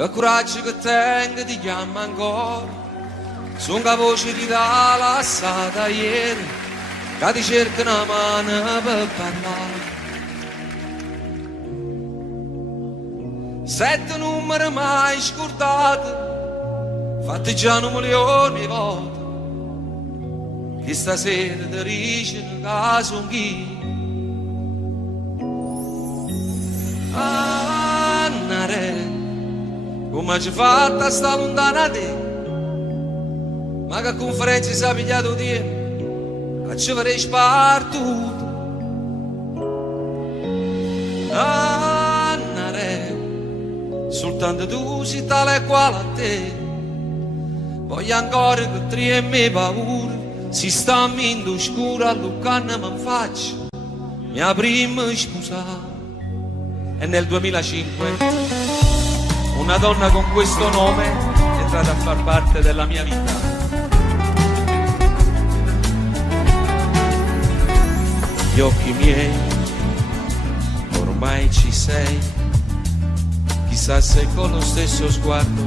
che coraggio che tengo ti chiama ancora, sono la voce di da lassata ieri, che ti cerca una mano per parlare. 7 numeri mai scordati, fatti già un milione di volte, che stasera ti dicono che sono chi. Annare, come ci fatta a sta lontana da te, ma che conferenza si è pigliato tempo, che ci farei spartuto. Annare, soltanto tu sei tale e quale a te, voglio ancora che tremi paura, si sta mindo scuro a Lucana mi faccio, mia prima sposata. E nel 2005 una donna con questo nome è entrata a far parte della mia vita. Gli occhi miei, ormai ci sei, chissà se con lo stesso sguardo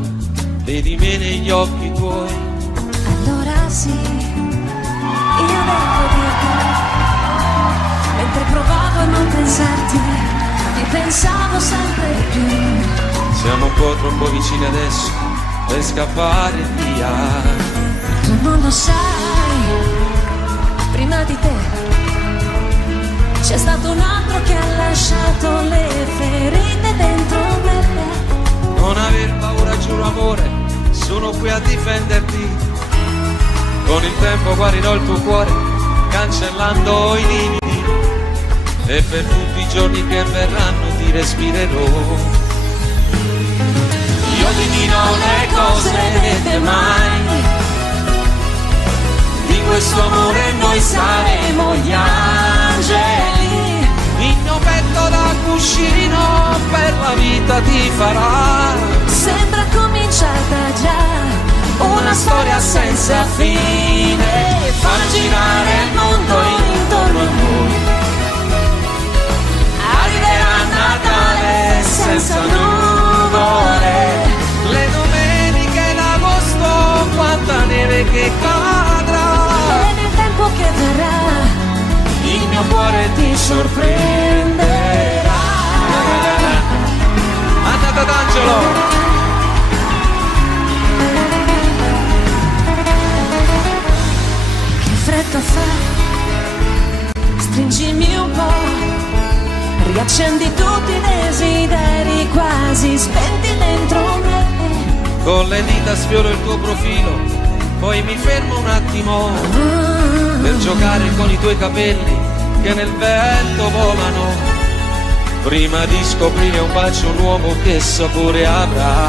vedi me negli occhi tuoi. Allora sì, io devo dirti, mentre provavo a non pensarti, ti pensavo sempre più. Siamo un po' troppo vicini adesso per scappare via. Tu non lo sai, prima di te c'è stato un altro che ha lasciato le ferite dentro me. Non aver paura, giuro amore, sono qui a difenderti. Con il tempo guarirò il tuo cuore, cancellando i limiti, e per tutti i giorni che verranno ti respirerò. Io ti dirò le cose dette mai, di questo amore noi saremo gli angeli. Il mio petto da cuscino per la vita ti farà. Sembra cominciata già una storia senza fine, Fa girare il mondo intorno a noi. Arriverà Natale senza nuvole, le domeniche d'agosto, quanta neve che cadrà. e nel tempo che verrà Il mio cuore ti sorprenderà. Andate d'Angelo. che fretta fa, stringimi un po', riaccendi tutti i desideri quasi spenti dentro me. Con le dita sfioro il tuo profilo, poi mi fermo un attimo per giocare con i tuoi capelli che nel vento volano, prima di scoprire un bacio nuovo che sapore avrà.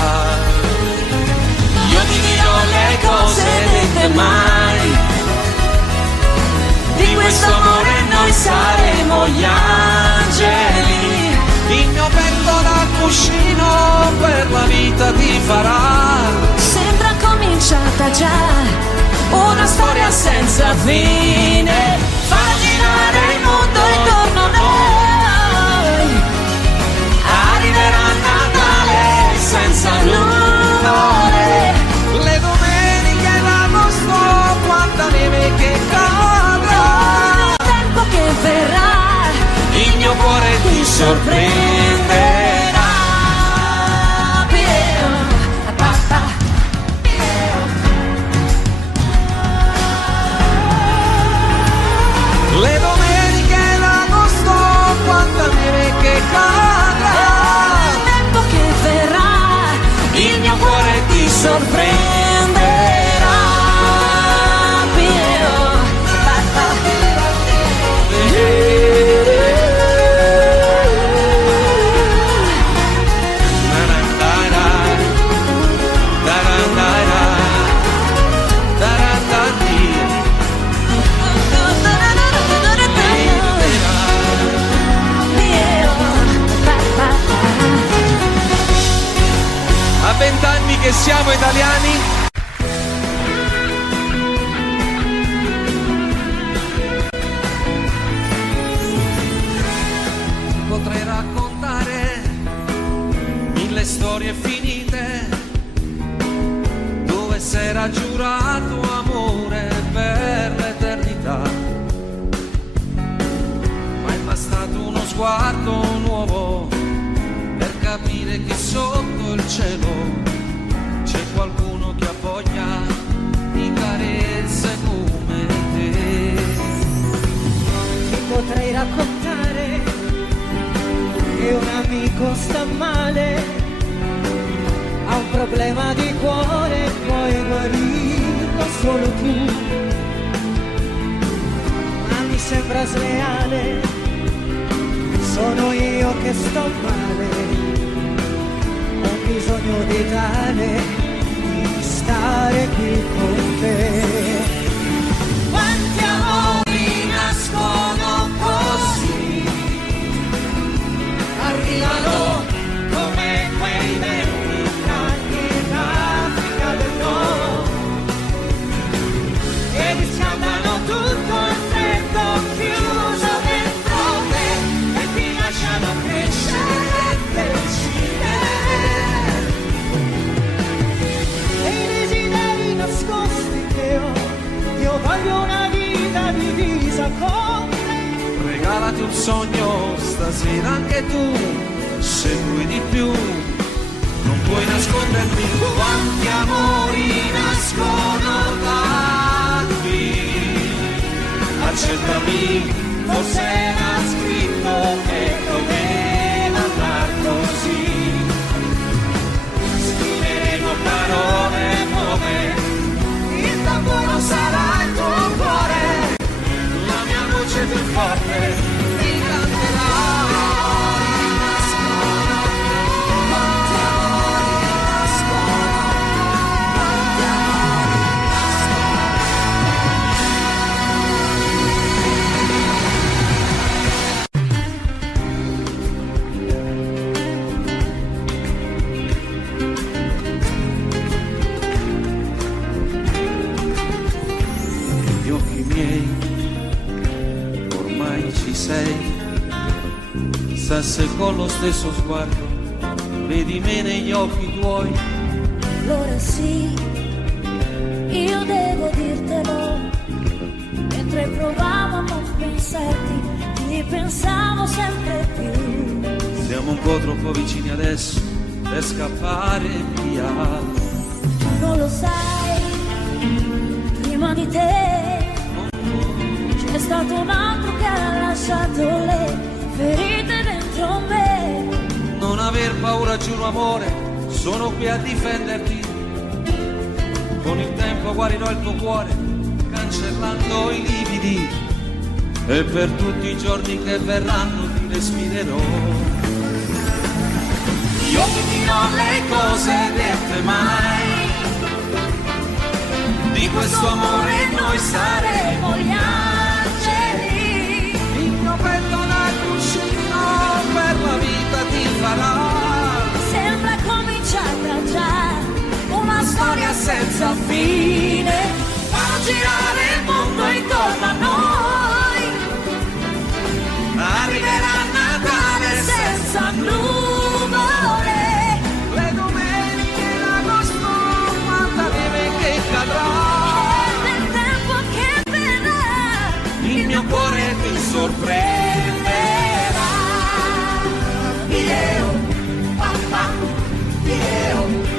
Io ti dirò le cose dette mai, di questo amore noi saremo gli angeli. Il mio petto da cuscino per la vita ti farà. Sembra cominciata già una storia senza fine, fa girare il mondo intorno a noi. Arriverà Natale senza nuvole, le domeniche d'agosto, quanta neve che cadrà. Il tempo che verrà Il mio cuore ti sorprenderà. Le domeniche d'agosto, quanta neve che cadrà. Il tempo che verrà Il mio cuore ti sorprenderà. A 20 anni che siamo italiani, potrei raccontare 1000 storie finite ha giurato amore per l'eternità, ma è bastato uno sguardo nuovo per capire che sotto il cielo c'è qualcuno che ha voglia di carezze come te. Ti potrei raccontare che un amico sta male, ha un problema di cuore e puoi guarirlo solo tu, ma mi sembra sleale, sono io che sto male, ho bisogno di tale di stare qui con te. Quanti amori nascono così, arrivano come quei venti caldi in Africa del Nord, e riscaldano tutto il freddo chiuso dentro te, e ti lasciano crescere e decidere. E i desideri nascosti che ho, io voglio una vita divisa con te. Regalati un sogno stasera anche tu, se vuoi di più non puoi nascondermi. Quanti amori nascono da qui, Accettami, forse era scritto che doveva andar così. Scriveremo parole nuove, il tamburo sarà il tuo cuore, la mia voce più forte mi canterà. Negli occhi miei ormai ci sei, chissà se con lo stesso sguardo vedi me negli occhi tuoi. Allora sì, io devo dirtelo, mentre provavo a non pensarti, ti pensavo sempre più. Siamo un po' troppo vicini adesso per scappare via. Tu non lo sai, prima di te c'è stato un altro che ha lasciato le ferite dentro me. Non aver paura, giuro amore, sono qui a difenderti. Con il tempo guarirò il tuo cuore, cancellando i lividi, e per tutti i giorni che verranno ti respirerò. Io ti dirò le cose dette mai, di questo amore noi saremo gli angeli. Il mio petto da cuscino per la vita ti farà. Sembra cominciata già una storia senza fine, fa girare il mondo intorno a noi. Arriverà Natale Senza nuvole, le domeniche d'agosto, quanta neve che cadrà. e nel tempo che verrà Il mio cuore ti sorprenderà. io, papà, io.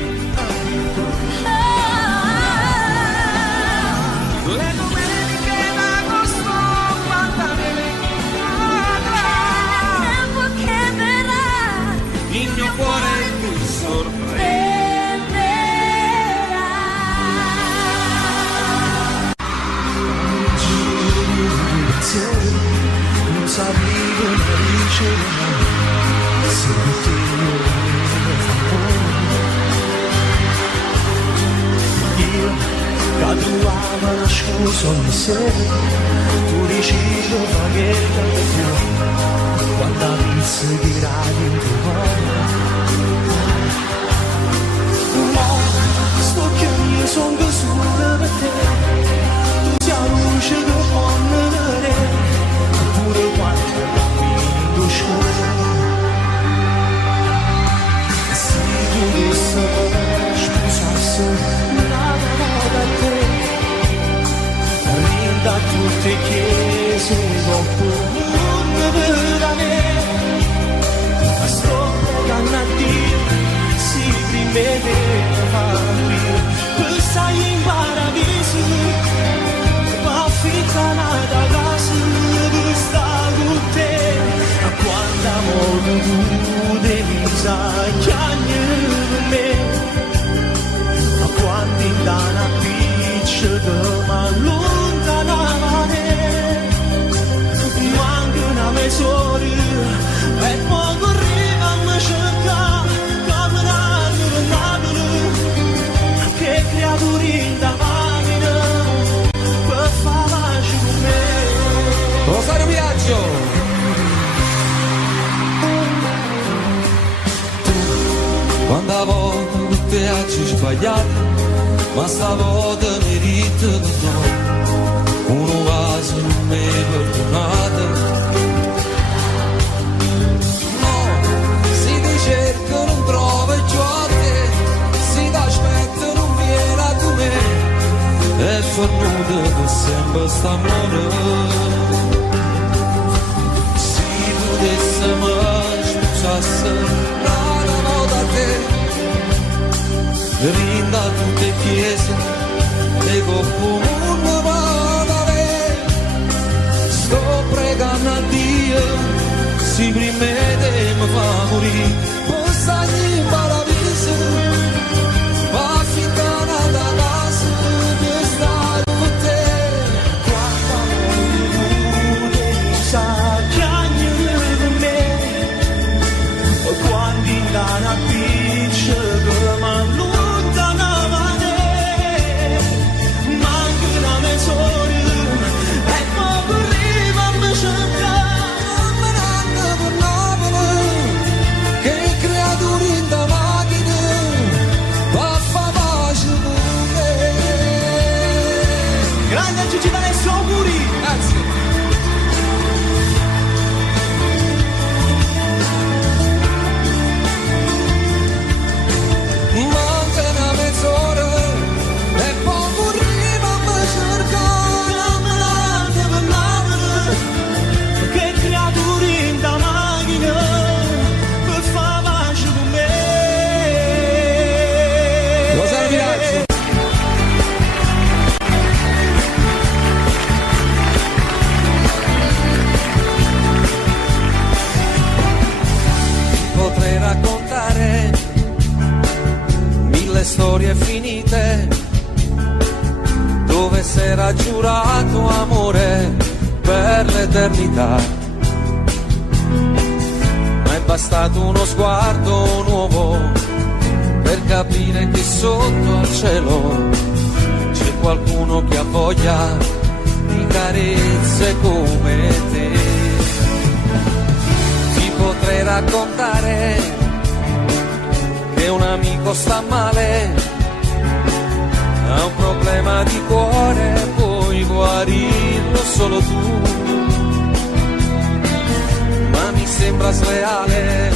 Le domeniche d'agosto, quanta neve che cadrà. Tempo che verrà, Il mio cuore ti sorprenderà. Non sapevo la riceva, se ti io caduavo nascosto in sé, tu dicevo vaghetta di te, quando avessi tirato in tuo ma sto che io sono solo per te, tu sei la luce che può vedere, pure quando cammino solo. Se tu dovessi sposarsi, una volta sa che me a quanti dana piccia ma allontanare manca una mezz'ora e poco arriva a me cercare camminando Napoli che creature in da macchina per fare pace con me. Rosario Viaggio. Quando a volte tutte aggi sbagliate, ma stavolta merito di no, uno vaso non mi perdonate. No, si ti cerca non trova giù a te, si ti aspetta non viene a tu me, e fornuto che sempre sta amore. Si potesse mai smucciasse una volta a te, rinda tutte chiese e con un vada sto pregando a Dio si prima te mi fa morire postagli in paradiso va ficcana da casa che stai con te Quando sa che con me quando indana piccia ma allontanare manca una mezz'ora e poco arriva a me cercare per Napoli che creature in da macchina va a fa pace con me. grande Gigi D'Alessio, auguri. Grazie. Manca una mezz'ora e poco arriva a me cercare Camminando per Napoli che creature in da macchina per fare pace con me. Rosario Viaggio. Potrei raccontare mille storie finite dove s'era giurato amore per l'eternità, ma è bastato uno sguardo nuovo per capire che sotto al cielo c'è qualcuno che ha voglia di carezze come te. Ti potrei raccontare che un amico sta male, ha un problema di cuore, puoi guarirlo solo tu, ma mi sembra sleale,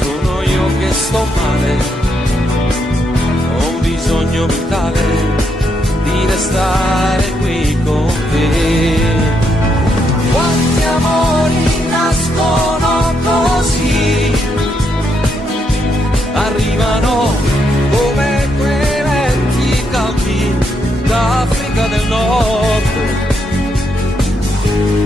sono io che sto male, ho un bisogno vitale di restare qui con te. Quanti amori nascono così, arrivano come quei venti caldi d'Africa del Nord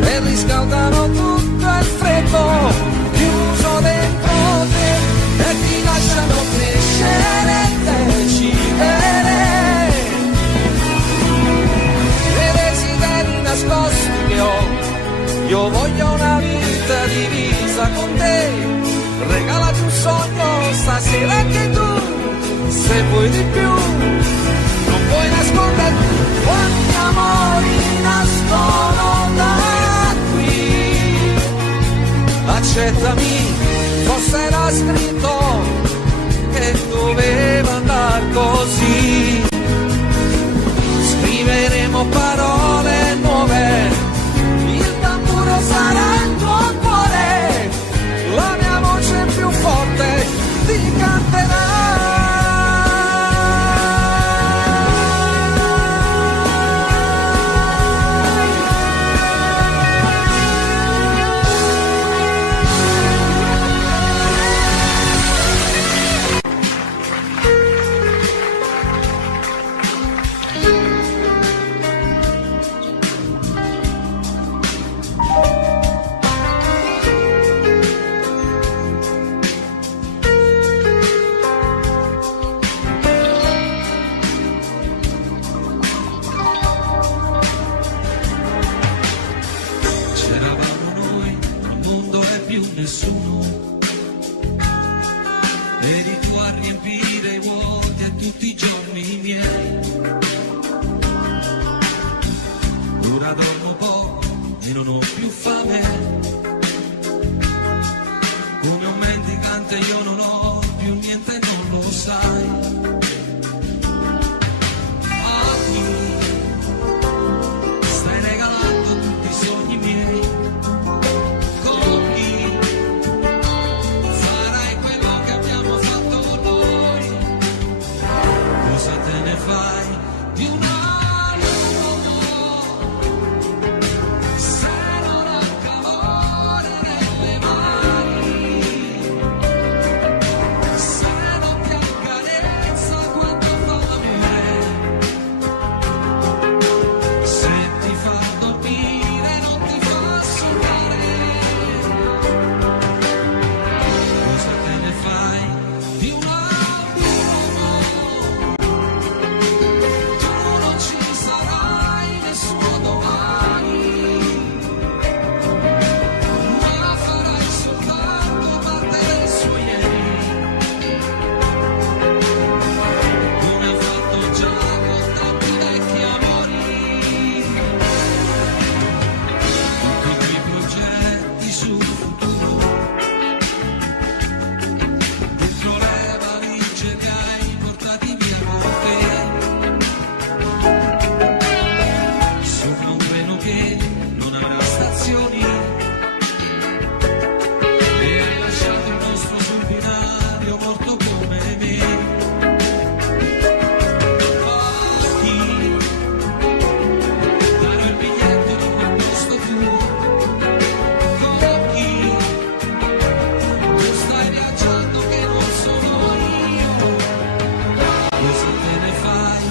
e riscaldano tutto il freddo chiuso dentro te e ti lasciano crescere e decidere dei desideri nascosti che ho. Io voglio una vita divisa con te, regalati un sogno stasera anche tu, se vuoi di più, non puoi nasconderti. Quanti amori nascono da qui, accettami, forse era scritto che doveva andare così, scriveremo parole nuove, il tamburo sarà il tuo cuore, la mia voce più forte ti canterà. eravamo noi, il mondo è più nessuno. Eri tu a riempire i vuoti a tutti i giorni miei. Ora dormo poco e non ho più fame. Come un mendicante io non ho più niente, non lo sai. Stai regalando tutti i sogni miei. Con chi farai quello che abbiamo fatto noi? Cosa te ne fai di un altro amore? Se non ha calore nelle mani, se non ti accarezza quando fame, se ti fa dormire non ti fa sognare. Cosa te ne fai di un altro amore? Tu non ci sarai nessuno domani, ma farai soltanto parte del suo ieri, come ha fatto già con tanti vecchi amori. Tutti i tuoi progetti sul futuro, dentro le valigie che hai portati via con te, sopra un treno che non avrà stazioni, e hai lasciato il nostro sul binario morto come me. Occhi, darò il biglietto di quel posto tu. Con chi tu stai viaggiando che non sono io? Cosa te ne fai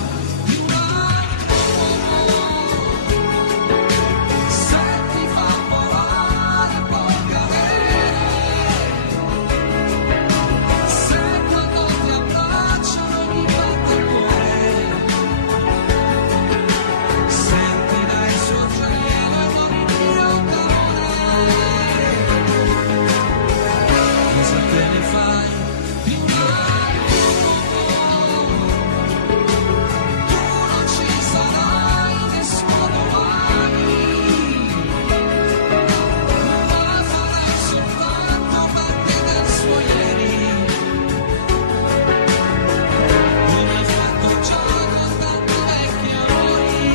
di un altro amore? Se ti fa volare puoi cadere, se quando ti abbracciano mi batte il cuore, sentirai il suo gelo e non il mio calore. Cosa te ne fai di un altro amore? Tu non ci sarai nessuno domani, ma farai soltanto parte del suo ieri, come ha fatto già con tanti vecchi amori.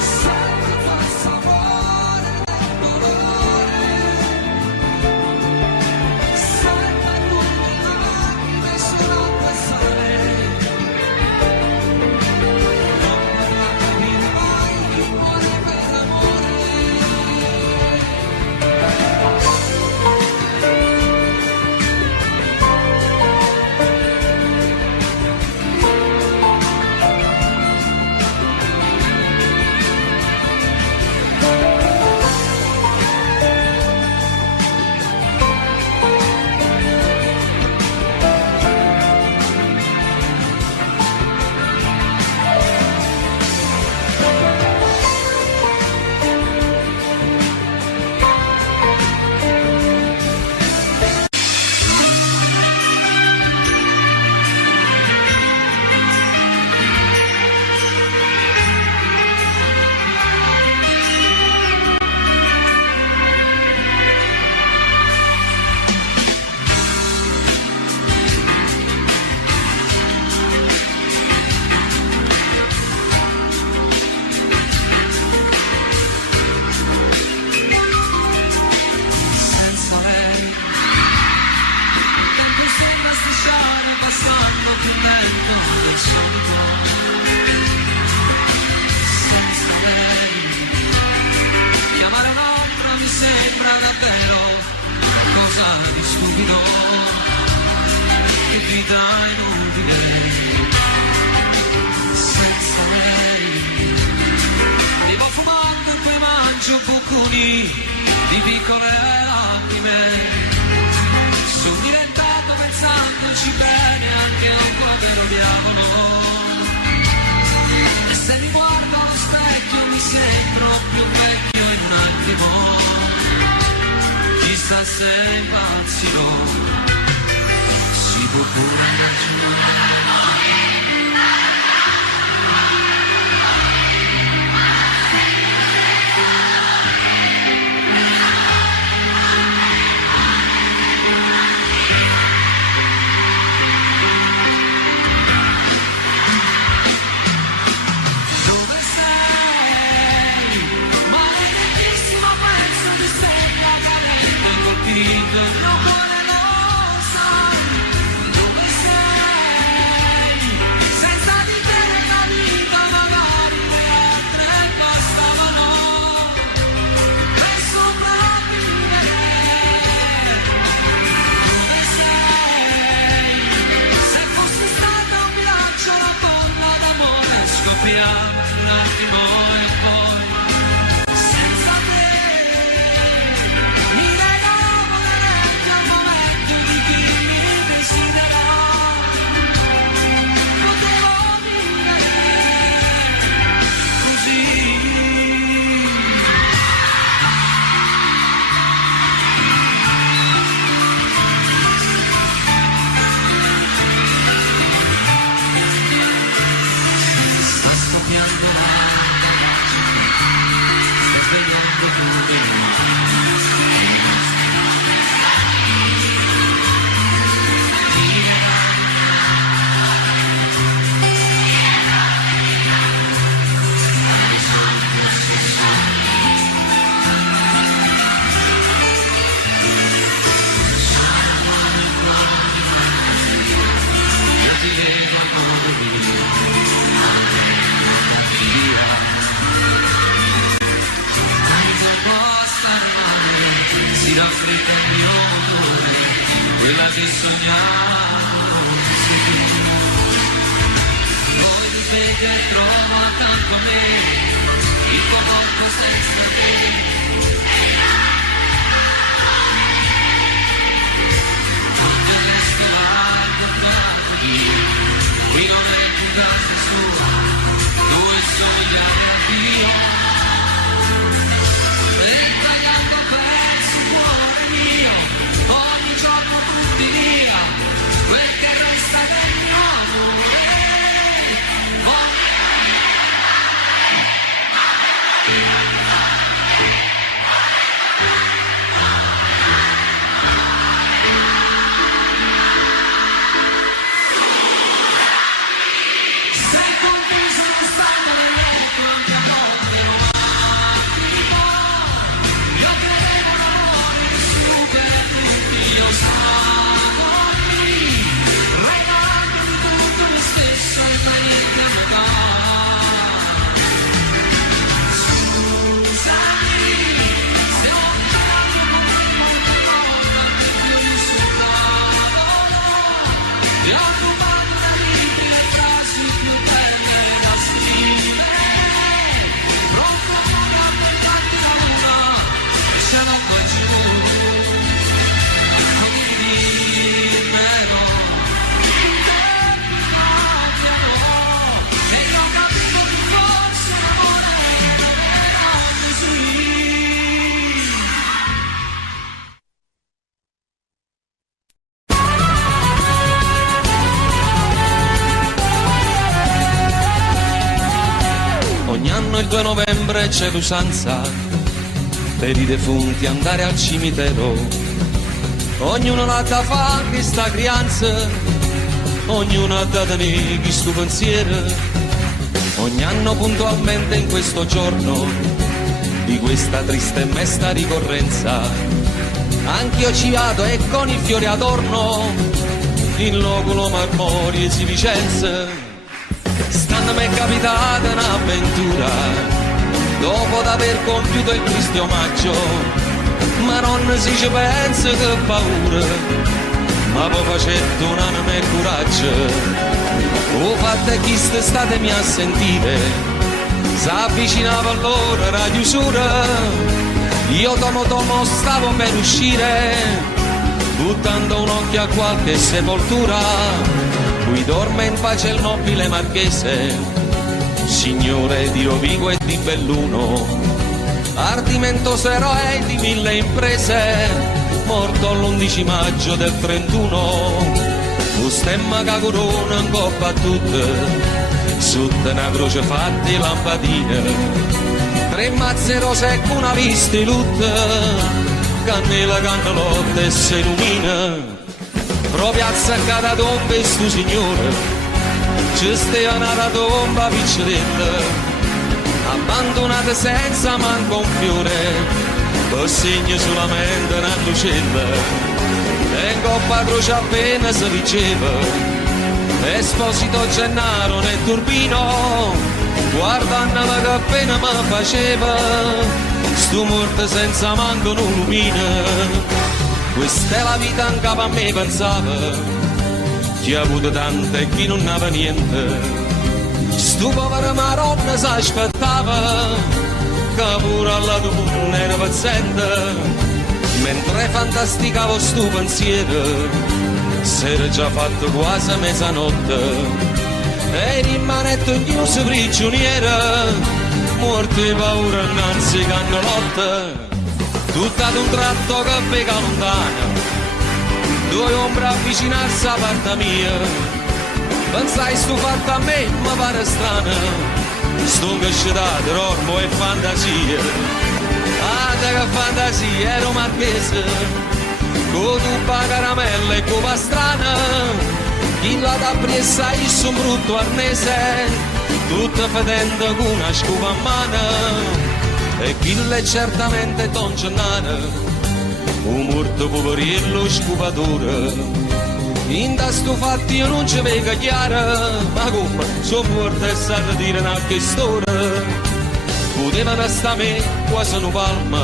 Se ti fa sapore del dolore, se per tutte lacrime sull'acqua e sale, non vorrà capire mai chi muore per amore. Senza lei mi sembra strisciare passando più lento del solito. Senza lei chiamare un'altra mi sembra davvero cosa di stupido. Che vita inutile senza lei. Vivo fumando e poi mangio bocconi di piccole lacrime. Sono diventato pensando vogliamoci bene anche un povero diavolo. E se mi guardo allo specchio mi sembro più vecchio in un attimo. Chissà se impazzirò, si può pure immaginare. Non vuole lo sai dove sei, senza di te la vita magari le altre bastavano per sopravvivere. Dove sei? Se fosse stata un viaggio alla bomba d'amore scoppiamo un attimo e poi senza te mi regalavo al momento di chi mi desidera. Potevo vivere così. Sta scoppiando sta svegliando dove io ti vedo a morire la via. Non può star male, si raffredda il mio cuore, quella che sognavo sì. Poi ti sveglia e trovo accanto a me il tuo corpo senza te. Non ti resto al qui non è più casa sua, dove sono gli addio. E tagliando a pezzi il cuore mio, ogni giorno tutti via, quel che resta del mio amore. Sei confuso non stanno dentro anche a volte romantico. Io credevo l'amore che supera tutti gli ostacoli, regalandomi tutto me stesso e parecchi a metà. Scusami se ho girato con me molte volte anche io mi sopravvolo. Ti ho rubato da libri le frasi più belle da scrivere, pronto a per farti una, ce l'ho qua giù. Quindi dimmelo, e io capivo che forse l'amore era così. Ogni anno il 2 novembre c'è l'usanza per i defunti andare al cimitero. Ognuno la da fa che sta crianza, ognuno ha da tenere chi sto pensiero. Ogni anno puntualmente in questo giorno di questa triste e mesta ricorrenza, anch'io ci vado e con i fiori adorno in loculo marmori e si Vicenza. Stando mi è capitata un'avventura dopo d'aver compiuto il triste omaggio, ma non si ci pensa che paura, ma poi facendo un'anima e coraggio. O fatto è chi statemi a sentire, s'avvicinava allora la chiusura, io tomo stavo per uscire, buttando un occhio a qualche sepoltura, qui dorme in pace il nobile marchese, signore di Rovigo e di Belluno, ardimentoso eroe di 1000 imprese, morto l'11 maggio del 31, un stemma che corona in coppa a tutte, sotto una croce fatti lampadine, 3 mazze rose e una lista di lutte, cannella, cannellotte e si illumina, proprio azzaccata tomba e stu signore, ci stia una tomba piccerella, abbandonata senza manco un fiore, per segno solamente una lucella, e in coppa a croce appena si diceva, Esposito Gennaro nel turbino, guardandola che appena mi faceva, sto morto senza manco una lumina, questa è la vita in capo a me pensava, chi ha avuto tanto e chi non aveva niente, sto povero maronna si aspettava, che pure alla tua era paziente, mentre fantasticavo sto pensiero, s'era già fatto quasi mezzanotte, e in manetto chiuso prigioniera, morte e paura innanzi cannolotte, tutto ad un tratto che pega lontana, 2 ombre avvicinarsi a parte mia, pensai sto fatto a me, ma pare strana, sto crescitato, ormo e fantasia, ah che fantasia, ero marchese, con tuppa caramella e con pastrana, chi la da presa il un brutto arnese, tutta fedendo con una scupa a mano, e chi l'è certamente Don Gennaro, un morto poverillo scupatore, in da sto fatti io non ci vedo chiaro, ma come sono morto e sa dire una storia, potevano sta me quasi una palma,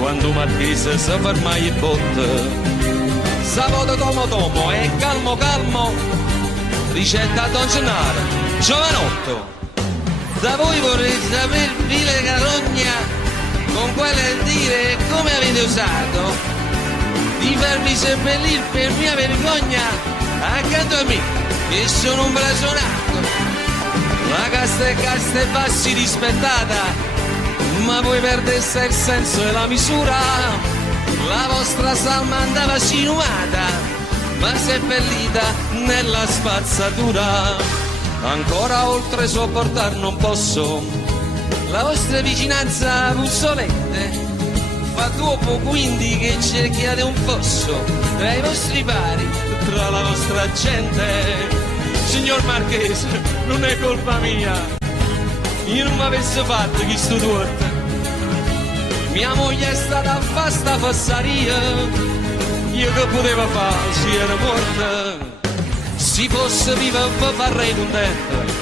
quando Marchese si ferma e botte, sabato tomo e calmo calmo, ricetta Don Gennaro, giovanotto, da voi vorrei sapere vile carogna, con quale dire come avete usato, di farmi seppellire per mia vergogna, accanto a me, che sono un blasonato, la casta e bassi rispettata, ma voi perdeste il senso e la misura, la vostra salma andava sinumata, ma seppellita nella spazzatura. Ancora oltre sopportar non posso la vostra vicinanza puzzolente, fa troppo quindi che cerchiate un fosso tra i vostri pari, tra la vostra gente. Signor Marchese, non è colpa mia, io non mi avessi fatto questo torto, mia moglie è stata a fare sta fassaria, io che potevo fare se era morta. Si fosse viva farei contento,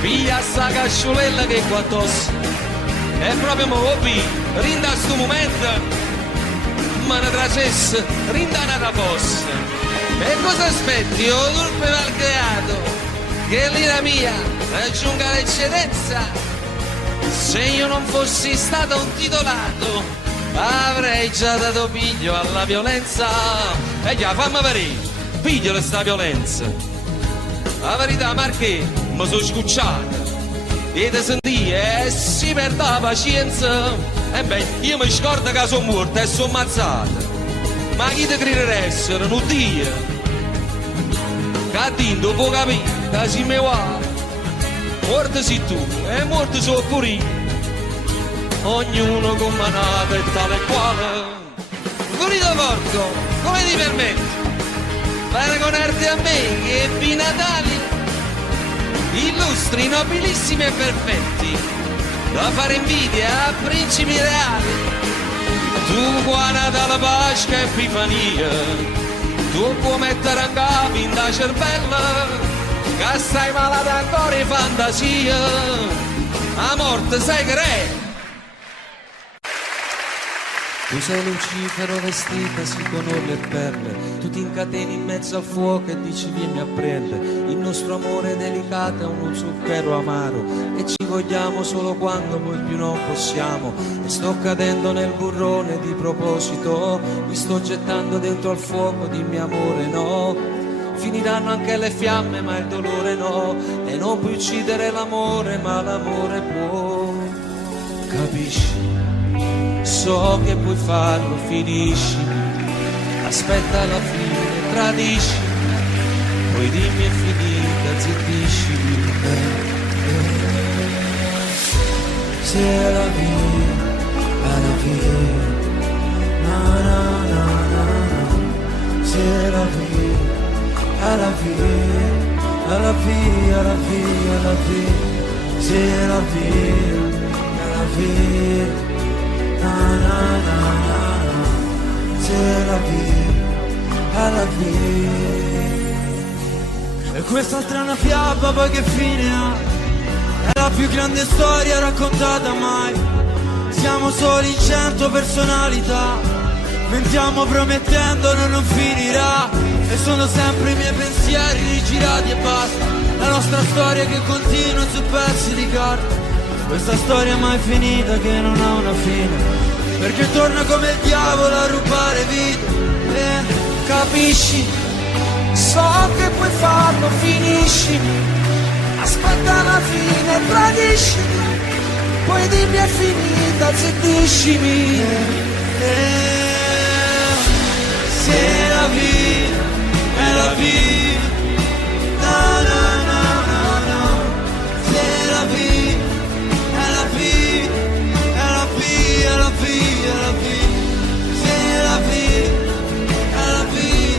piglia sta casciolella che qua addosso, e proprio mi vuoi rinda sto momento, ma ne tracesse rinda una fossa. E cosa aspetti, o turpe malcreato, che l'ira mia raggiunga l'eccedenza? Se io non fossi stato un titolato, avrei già dato piglio alla violenza. E già, fammi vedere. Pigliala sta violenza, la verità Marché mi sono scucciata e ti sentì e si perde la pazienza, e beh io mi scordo che sono morta e sono ammazzata, ma chi ti crederà essere un Dio che a Dio può capire che si mi va, morto sei tu e morto sono pure io, ognuno con manata e tale e quale. Furito porco, come ti permetti paragonarti a me che ebbi Natali illustri, nobilissimi e perfetti, da fare invidia a principi reali? Tu qua Natale, Pasqua e Epifania, tu puoi mettere a capo in da cervella che stai malata ancora in fantasia, a morte sai che re. Tu sei Lucifero vestitasi con orle e perle, tu ti incateni in mezzo al fuoco e dici vieni a prendere. Il nostro amore delicato è uno zucchero amaro e ci vogliamo solo quando poi più non possiamo. E sto cadendo nel burrone di proposito, mi sto gettando dentro al fuoco, dimmi amore no. Finiranno anche le fiamme ma il dolore no, e non puoi uccidere l'amore ma l'amore può. Capisci? So che puoi farlo, finiscimi, aspetta la fine, tradiscimi, poi dimmi è finita, zittiscimi. C'est la vie, la vie, na na na na na. C'est la vie, la vie, la vie, la vie, la vie. C'est la vie, la vie. Na na na na na, c'est la vie, la vie. E questa strana fiaba poi che fine ha? È la più grande storia raccontata mai. Siamo soli in 100 personalità, mentiamo promettendo non finirà. E sono sempre i miei pensieri rigirati e basta. La nostra storia che continua su pezzi di carta. Questa storia mai finita che non ha una fine, perché torna come il diavolo a rubare vita. Capisci? So che puoi farlo, finiscimi, aspetta la fine, tradiscimi, poi dimmi è finita, zittiscimi. C'est la vie, è la vie, na na na na na. C'est la vie, è la vie, è la vie, è la vie, è la vie. C'est la vie, è la vie,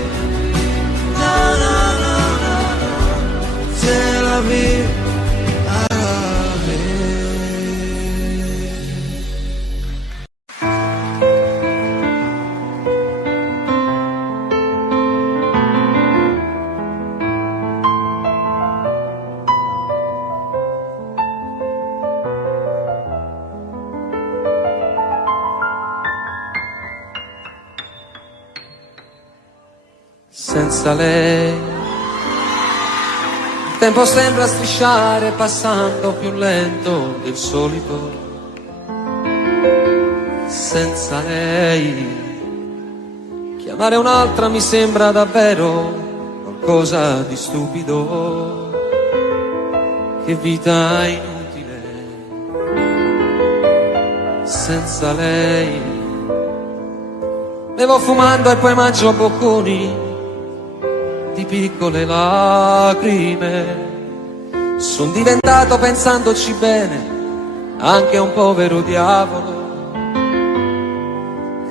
na na na na na. C'est la vie, è la vie. Senza lei il tempo sembra strisciare passando più lento del solito. Senza lei chiamare un'altra mi sembra davvero qualcosa di stupido. Che vita inutile senza lei. Bevo fumando e poi mangio bocconi di piccole lacrime. Son diventato, pensandoci bene, anche un povero diavolo.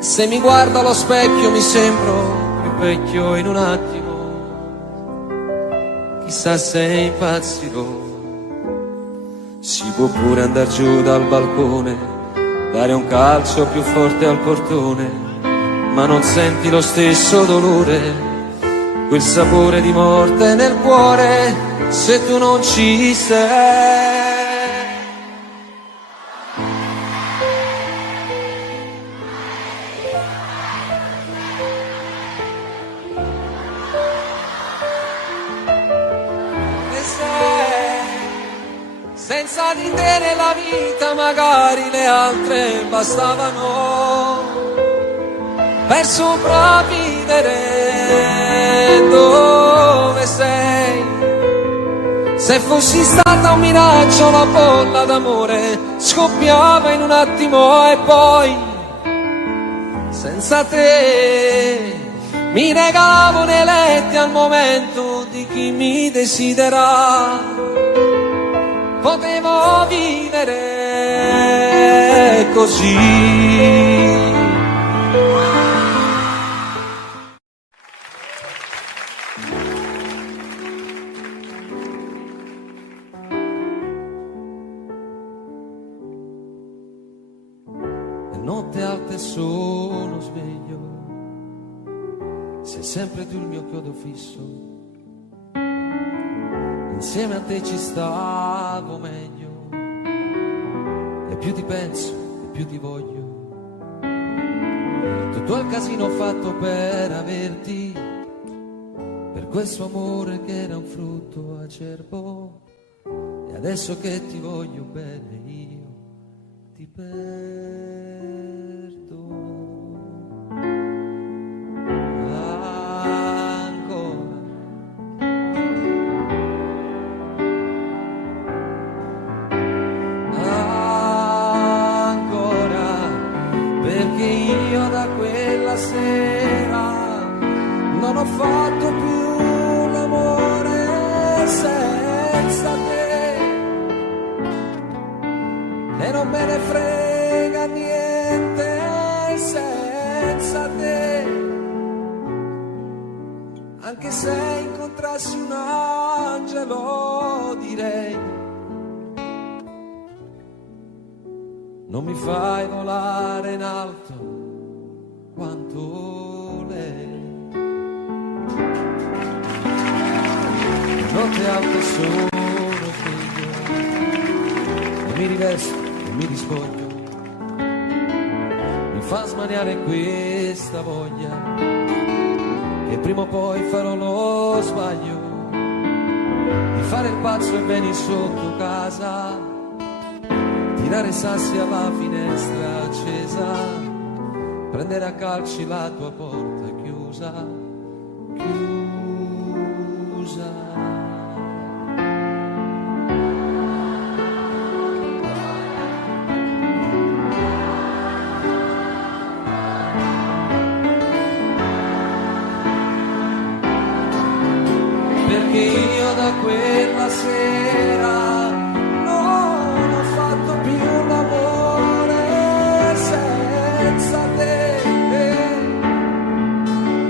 Se mi guardo allo specchio mi sembro più vecchio in un attimo. Chissà se impazzirò. Si può pure andar giù dal balcone, dare un calcio più forte al portone, ma non senti lo stesso dolore, quel sapore di morte nel cuore, se tu non ci sei. E senza di te nella vita magari le altre bastavano per sopravvivere. Dove sei? Se fossi stata un miraggio la bolla d'amore scoppiava in un attimo e poi senza te mi regalavo nei letti al momento di chi mi desidera. Potevo vivere così. Notte alte sono sveglio, sei sempre tu il mio chiodo fisso. Insieme a te ci stavo meglio, e più ti penso e più ti voglio. tutto il casino fatto per averti, per questo amore che era un frutto acerbo, e adesso che ti voglio bene io ti perdo ancora. Perché io da quella sera non ho fatto più l'amore senza te, e non me ne frega niente senza te, anche se incontrassi un angelo direi: non mi fai volare in alto quanto lei. Notte alta sono figlio, e mi rivesto e mi rispoglio, mi fa smaniare questa voglia, che prima o poi farò lo sbaglio di fare il pazzo e venire sotto casa, tirare sassi alla finestra accesa, prendere a calci la tua porta chiusa, chiusa. Perché io da quella sera non ho fatto più l'amore senza te,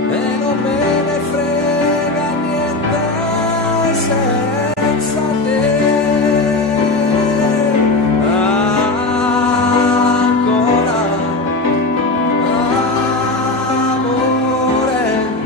e non me ne frega niente senza te. Ancora amore,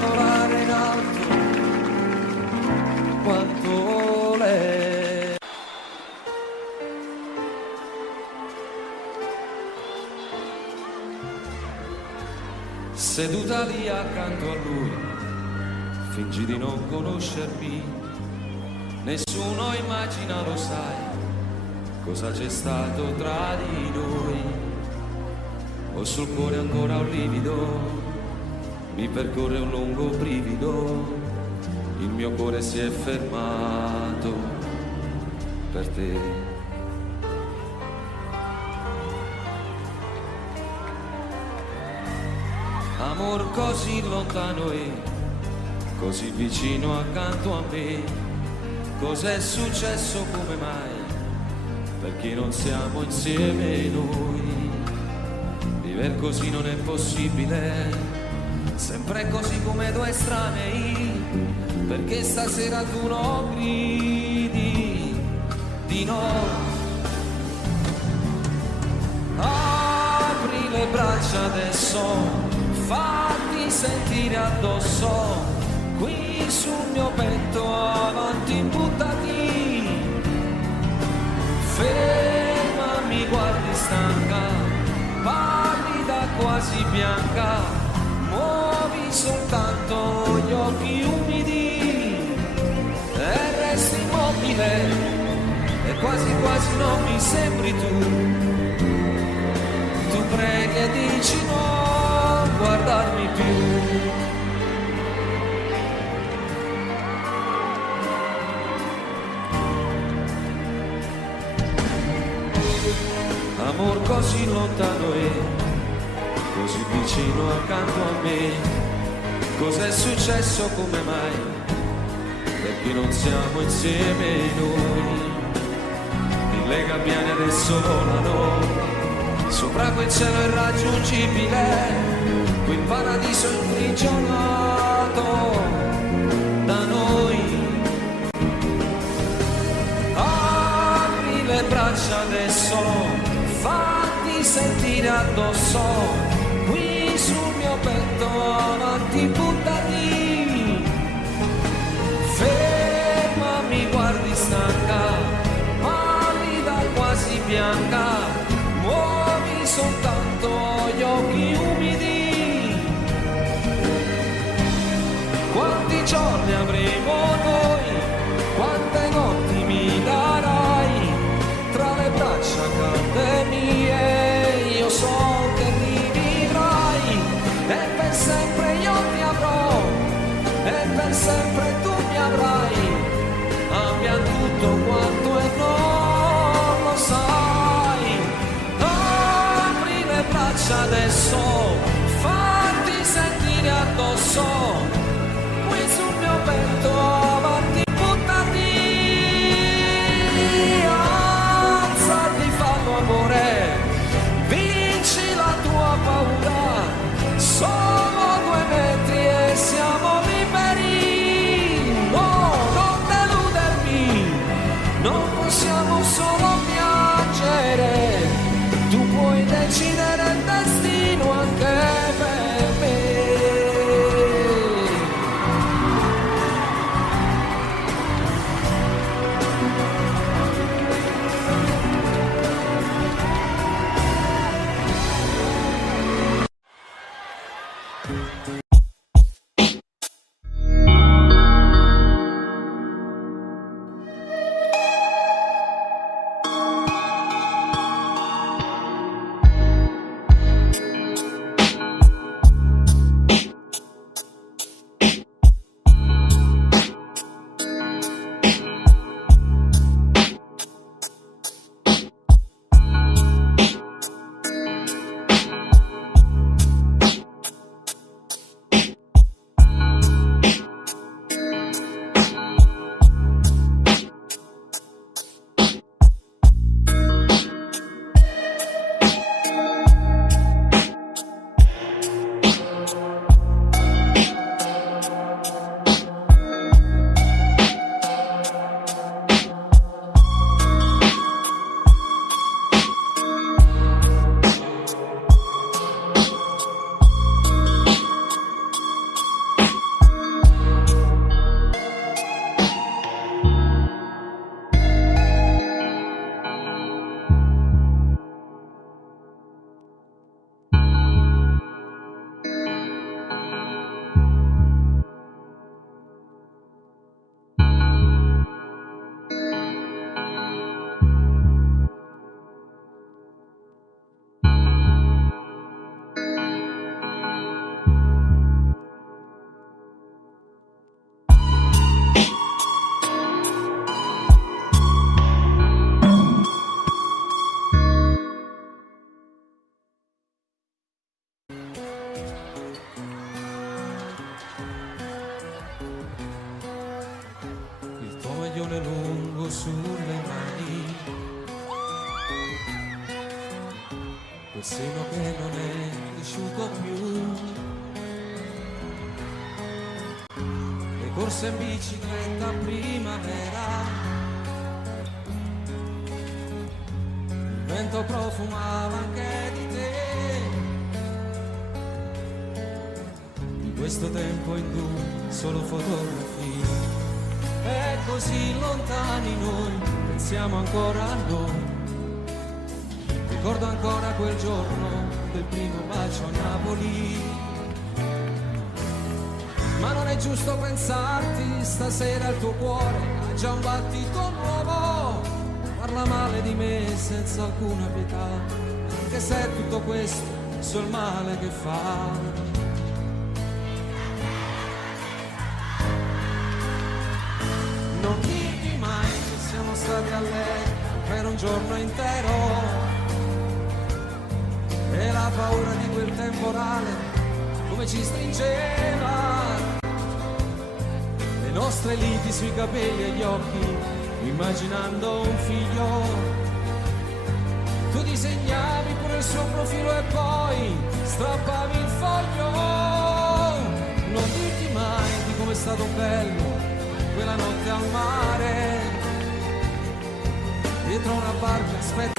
volare in alto quanto lei. Seduta lì accanto a lui, fingi di non conoscermi, nessuno immagina, lo sai, cosa c'è stato tra di noi. Ho sul cuore ancora un livido, mi percorre un lungo brivido, il mio cuore si è fermato per te. Amor così lontano e così vicino accanto a me, cos'è successo, come mai, perché non siamo insieme noi? Viver così non è possibile, sempre così come due estranei, perché stasera tu non gridi di no. Apri le braccia adesso, fatti sentire addosso, qui sul mio petto, avanti buttati, fermami, guardi stanca, pallida quasi bianca, muovi soltanto gli occhi umidi e resti immobile, e quasi quasi non mi sembri tu. Tu preghi e dici no, guardarmi più. Amor così lontano e così vicino accanto a me, cos'è successo, come mai, perché non siamo insieme noi? Mille gabbiani adesso volano sopra quel cielo irraggiungibile, quel paradiso imprigionato da noi. Apri le braccia adesso, fatti sentire addosso, qui sul mio petto, avanti buttati, ferma, mi guardi stanca, pallida quasi bianca, muovi soltanto gli occhi umidi. Quanti giorni avremo noi, quante notti mi darai, tra le braccia calde mie, io so che rivivrai, e per sempre io ti avrò, e per sempre tu mi avrai, abbiamo tutto quanto e non lo sai. Apri le braccia adesso, fatti sentire addosso, qui sul mio petto, avanti buttati, alzati, fallo amore, vinci la tua paura, solo 2 metri e siamo liberi. No, non deludermi, non possiamo solo piangere, tu puoi decidere il destino anche per me. Tovaglione lungo sulle mani, quel seno che non è cresciuto più, le corse in bicicletta a primavera, il vento profumava anche di te, di questo tempo in cui solo fotografie. E così lontani noi, pensiamo ancora a noi. Ricordo ancora quel giorno del primo bacio a Napoli. Ma non è giusto pensarti, stasera il tuo cuore ha già un battito nuovo. Parla male di me senza alcuna pietà, anche se è tutto questo so il male che fa. Non dirmi mai che siamo stati a letto per un giorno intero, e la paura di quel temporale come ci stringeva, le nostre liti sui capelli e gli occhi, immaginando un figlio. Tu disegnavi pure il suo profilo e poi strappavi il foglio. Non dirti mai di com'è stato bello quella notte al mare, dietro una barca, aspetta.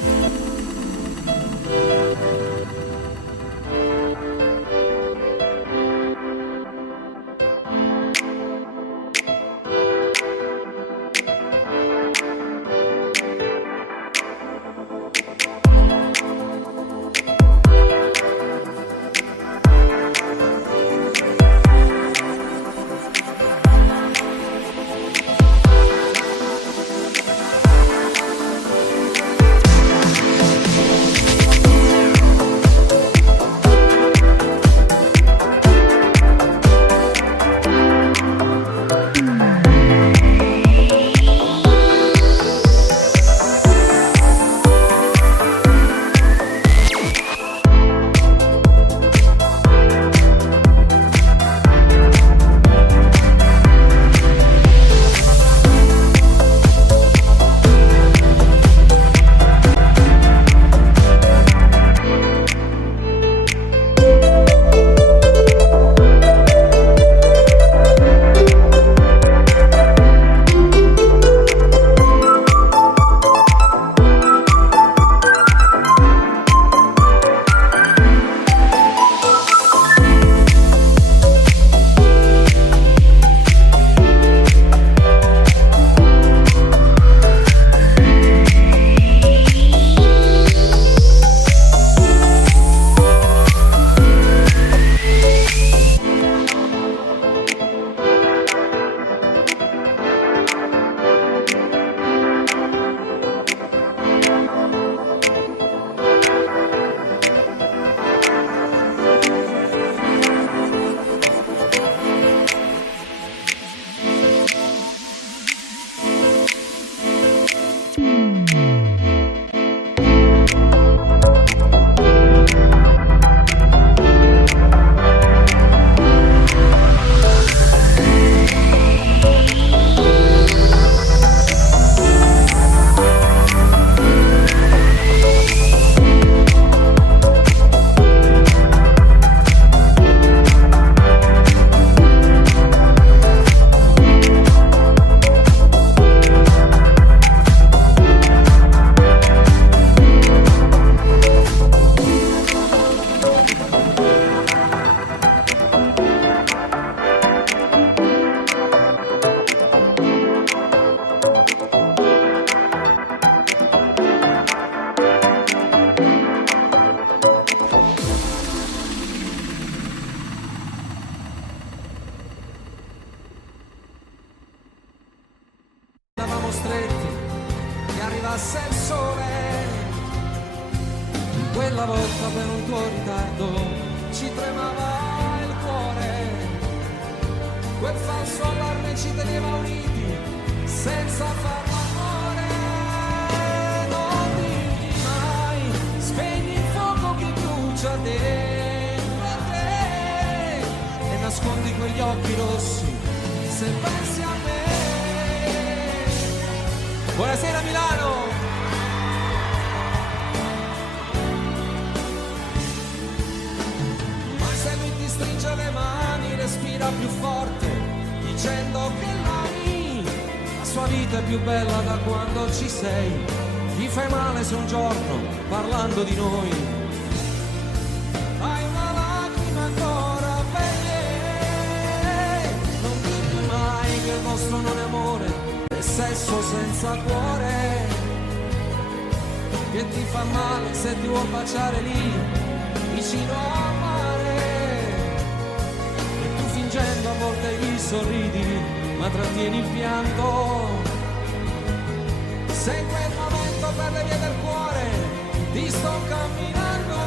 Stretti che arrivasse il sole, quella volta per un tuo ritardo ci tremava il cuore, quel falso allarme ci teneva uniti senza far l'amore. Non dirgli mai, spegni il fuoco che brucia dentro a te e nascondi quegli occhi rossi se pensi a me. Buonasera Milano! Ma se lui ti stringe le mani, respira più forte, dicendo che l'ami, la sua vita è più bella da quando ci sei. Ti fai male se un giorno, parlando di noi, hai una lacrima ancora per me. Non dirti mai che il vostro non è amore, sesso senza cuore, che ti fa male se ti vuol baciare lì vicino al mare, e tu fingendo a volte gli sorridi ma trattieni il pianto. Se in quel momento per le vie del cuore ti sto camminando,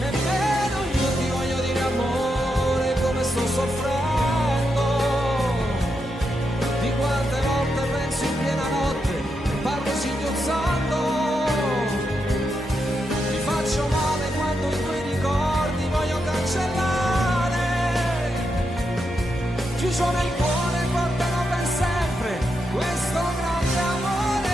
nemmeno io ti voglio dire amore come sto soffrendo. Di quante volte penso in piena notte, parlo singhiozzando, ti faccio male quando i tuoi ricordi voglio cancellare. Chiuso nel cuore guardano per sempre questo grande amore.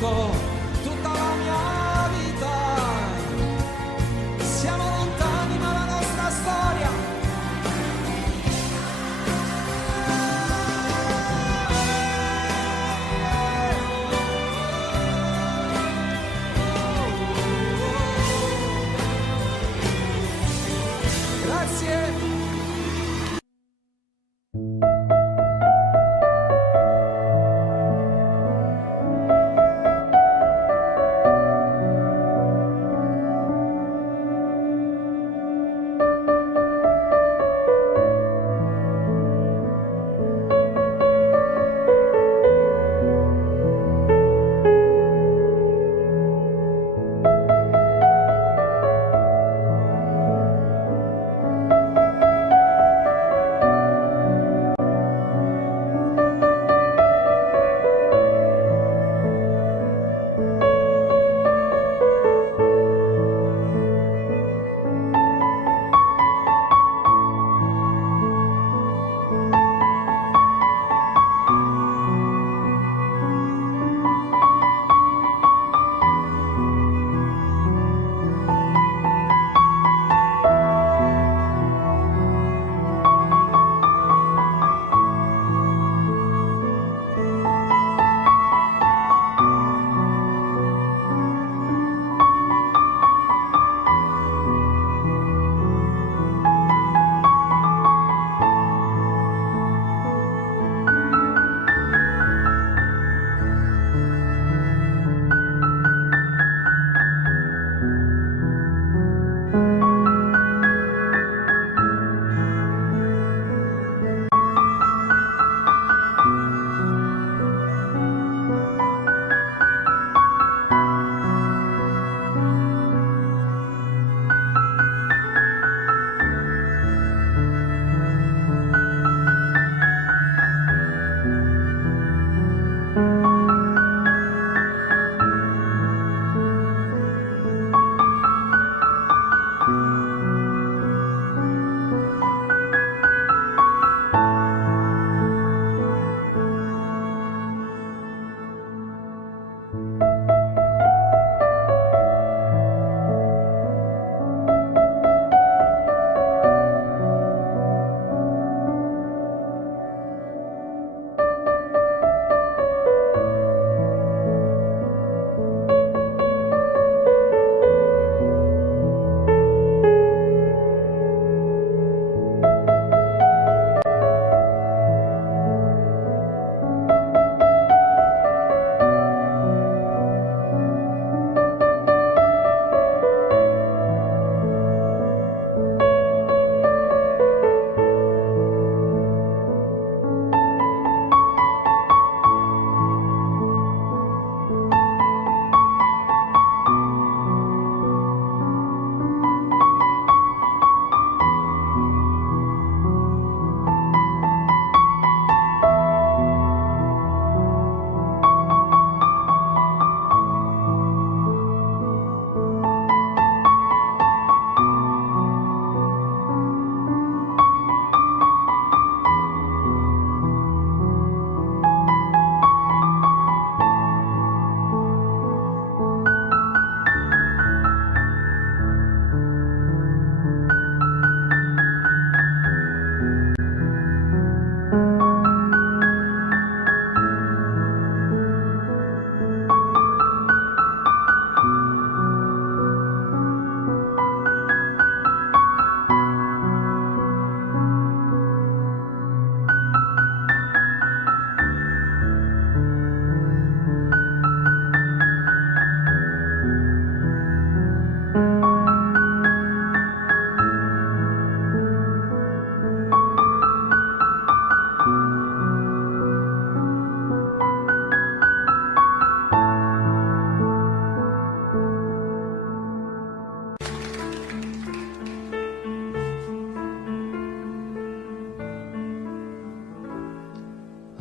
conosco tutta la mia vita. Siamo lontani ma la nostra storia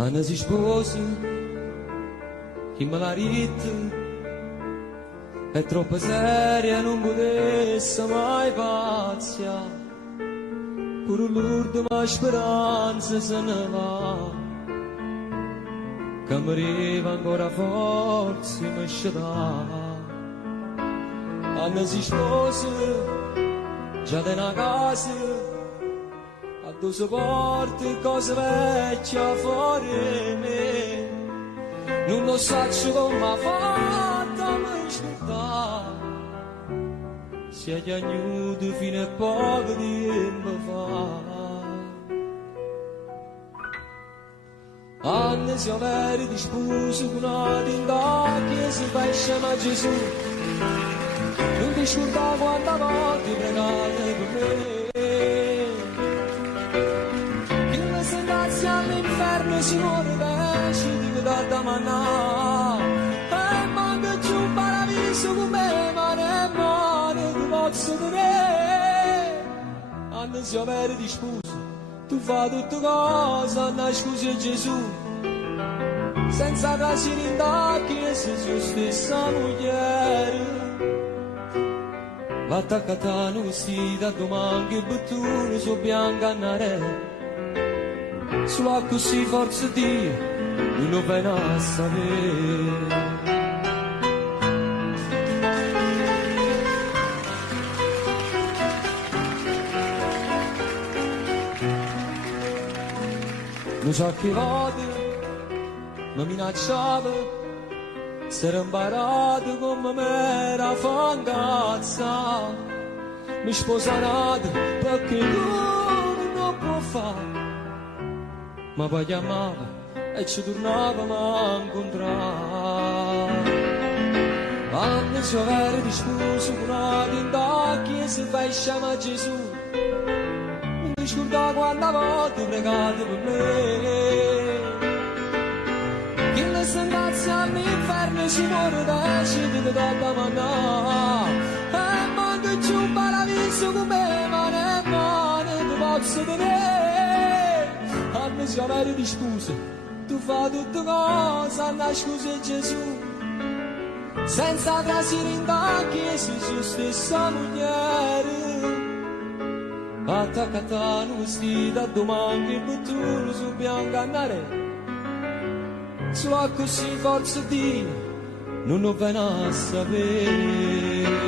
Ana si sposi, chi me la ritta, è troppo seria, non potesse mai paziare. Pure l'ultima speranza se ne va, che mi arriva ancora forza mi sceda. Quando si sposa, già da una casa, a due si porta cose vecchie fuori me. Non lo so come ha fatto a mi scordare, si è piagnuto fino a poco tempo fa. Anni si avere di sposo con una tinta che si fa scema a Gesù. Non ti scorda quanta volte pregate per me. Che la sentenza all'inferno si muore decidi da manà. E manca più un paradiso come mare e mare ti posso tenere. Anni si avere di sposo. Tu fai tutte cose, Anna scusi Gesù, senza piacere in tacchi sei tu stessa moglie. Va attaccata un vestito, domani che bottone su bianca annare. Solo così forza Dio, non lo viene a sapere. Non so che volte mi minacciava, si era imparato come me era fangazza. Mi sposato perché lui non può fare, ma poi chiamava e ci tornavamo a incontrare. Quando si aveva di sposo con una tinta che si fa scema a Gesù, scorda quanta volte pregate per me. Che la sentenza all'inferno si muore decidi da manà. E manca più un paradiso come mare e mare ti posso tenere. Anni si avere di scuse, tu fai tutte cose, Anna scusa Gesù, senza trasire in tacchi sei tu stessa moglie. Attaccata un vestito, domani che bottone su bianca annare. Solo così forza Dio, non lo viene a sapere.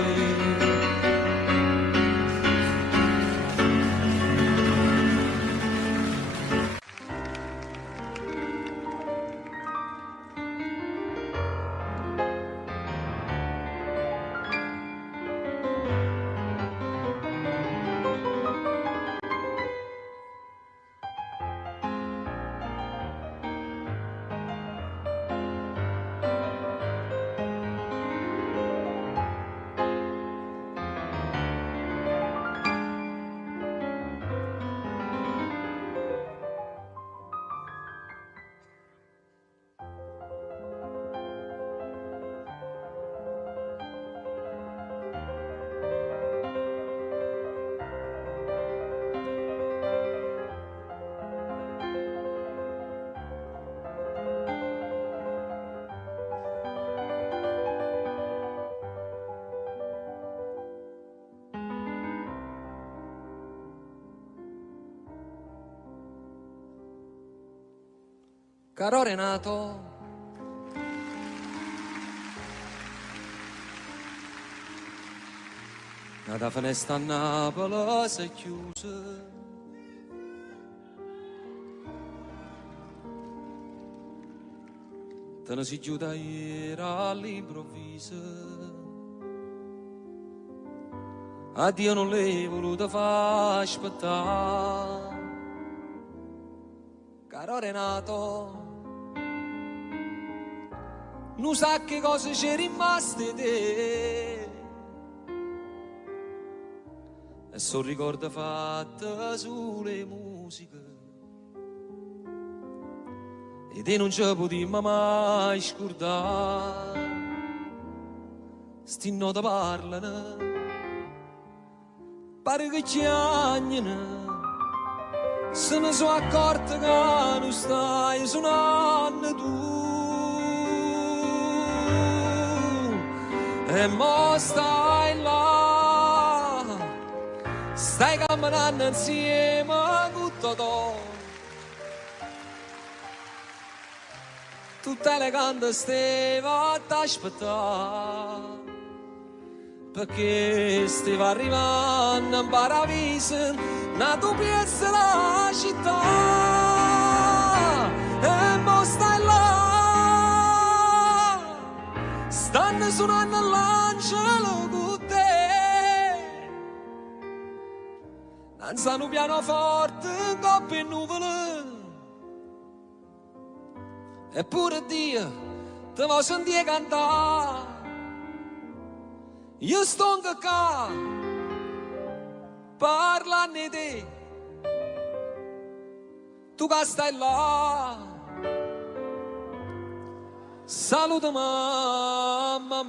Caro Renato, la finestra a Napoli si è chiusa, te ne si chiude ieri all'improvviso. A Dio non l'hai voluto far aspettare. Caro Renato, non sa che cosa c'è rimasto te, e sono ricordi fatti sulle musiche, e te non ci potremmo mai scordare. Sti note parlano, pare che chiagnano. Se ne sono accorta che non stai suonando tu, e mo stai là, stai camminando insieme con Totò. Tu tutto elegante stava ad aspettare, perché stava arrivando in paradiso una tua piazza la città, e mo stai là, stanno suonando l'angelo con te, danzano pianoforte in coppie e nuvole, eppure Dio te vuoi sentire cantare. Io sto anche qua, parlando di te, tu che stai là, saluta mamma.